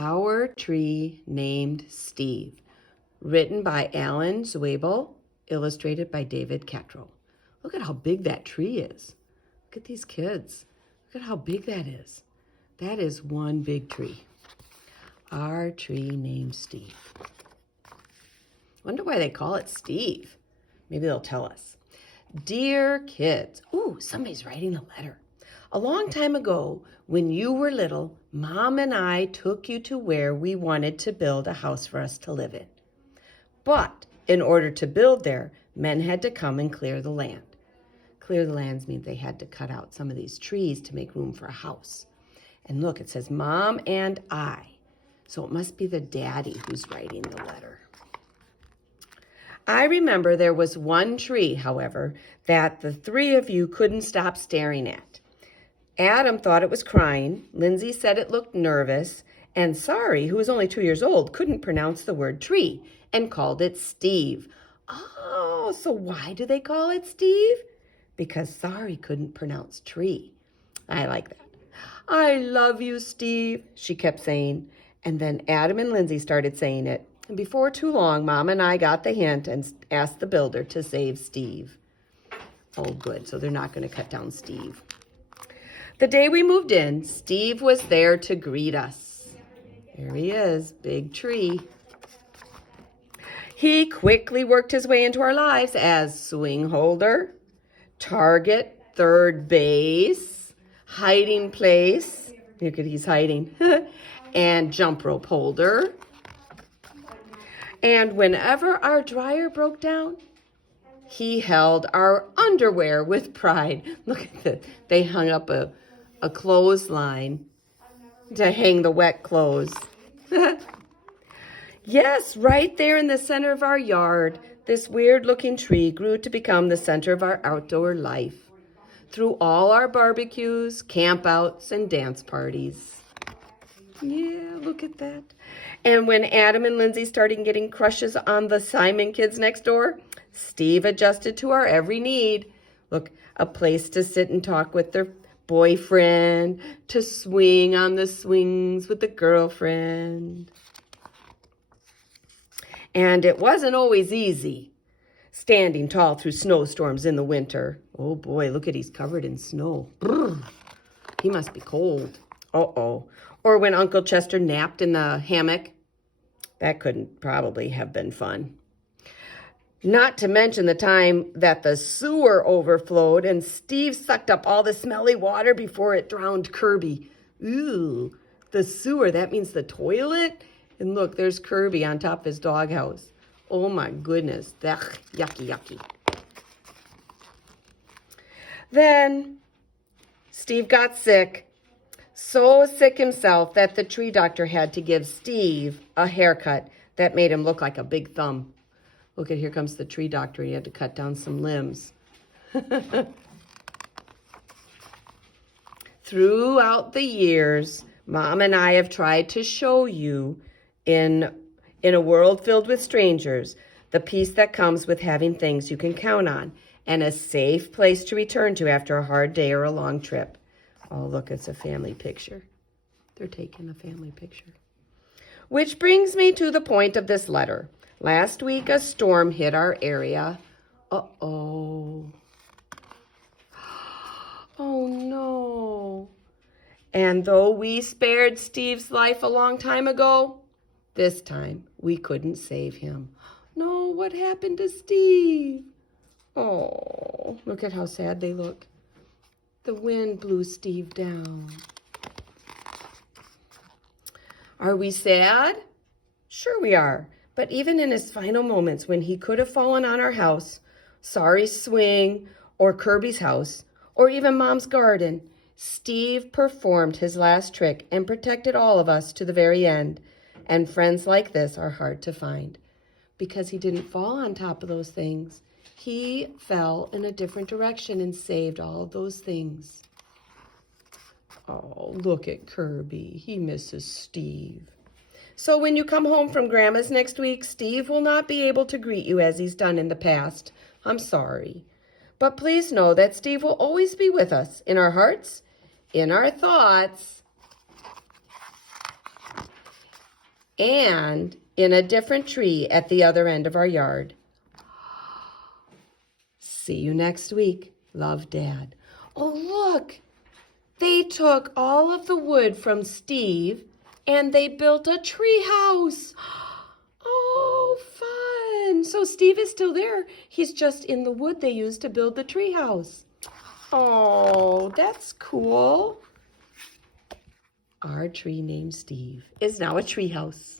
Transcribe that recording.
Our Tree Named Steve, written by Alan Zweibel, illustrated by David Catrell. Look at how big that tree is. Look at these kids. Look at how big that is. That is one big tree. Our Tree Named Steve. Wonder why they call it Steve. Maybe they'll tell us. Dear kids. Ooh, somebody's writing a letter. A long time ago, when you were little, Mom and I took you to where we wanted to build a house for us to live in. But in order to build there, men had to come and clear the land. Clear the lands means they had to cut out some of these trees to make room for a house. And look, it says Mom and I. So it must be the daddy who's writing the letter. I remember there was one tree, however, that the three of you couldn't stop staring at. Adam thought it was crying, Lindsay said it looked nervous, and Sari, who was only 2 years old, couldn't pronounce the word tree and called it Steve. Oh, so why do they call it Steve? Because Sari couldn't pronounce tree. I like that. I love you, Steve, she kept saying. And then Adam and Lindsay started saying it. And before too long, Mom and I got the hint and asked the builder to save Steve. Oh, good. So they're not going to cut down Steve. The day we moved in, Steve was there to greet us. There he is, big tree. He quickly worked his way into our lives as swing holder, target, third base, hiding place. Look at he's hiding. And jump rope holder. And whenever our dryer broke down, he held our underwear with pride. Look at that. They hung up a clothesline to hang the wet clothes. Yes, right there in the center of our yard, this weird-looking tree grew to become the center of our outdoor life. Through all our barbecues, campouts, and dance parties. Yeah, look at that. And when Adam and Lindsay started getting crushes on the Simon kids next door, Steve adjusted to our every need. Look, a place to sit and talk with their boyfriend, to swing on the swings with the girlfriend. And it wasn't always easy, standing tall through snowstorms in the winter. Oh boy, look at he's covered in snow. Brr, he must be cold. Uh-oh. Or when Uncle Chester napped in the hammock. That couldn't probably have been fun. Not to mention the time that the sewer overflowed and Steve sucked up all the smelly water before it drowned Kirby. Ooh, the sewer, that means the toilet? And look, there's Kirby on top of his doghouse. Oh my goodness, ugh, yucky, yucky. Then Steve got sick. So sick himself that the tree doctor had to give Steve a haircut that made him look like a big thumb. Look at, here comes the tree doctor. He had to cut down some limbs. Throughout the years, Mom and I have tried to show you in a world filled with strangers, the peace that comes with having things you can count on and a safe place to return to after a hard day or a long trip. Oh, look, it's a family picture. They're taking a family picture. Which brings me to the point of this letter. Last week, a storm hit our area. Uh-oh. Oh, no. And though we spared Steve's life a long time ago, this time we couldn't save him. No, what happened to Steve? Oh, look at how sad they look. The wind blew Steve down. Are we sad? Sure we are. But even in his final moments when he could have fallen on our house, Sari's swing, or Kirby's house, or even Mom's garden, Steve performed his last trick and protected all of us to the very end. And friends like this are hard to find because he didn't fall on top of those things. He fell in a different direction and saved all of those things. Oh, look at Kirby. He misses Steve. So when you come home from Grandma's next week, Steve will not be able to greet you as he's done in the past. I'm sorry. But please know that Steve will always be with us in our hearts, in our thoughts, and in a different tree at the other end of our yard. See you next week. Love, Dad. Oh, look. They took all of the wood from Steve and they built a tree house. Oh, fun. So Steve is still there. He's just in the wood they used to build the tree house. Oh, that's cool. Our tree named Steve is now a tree house.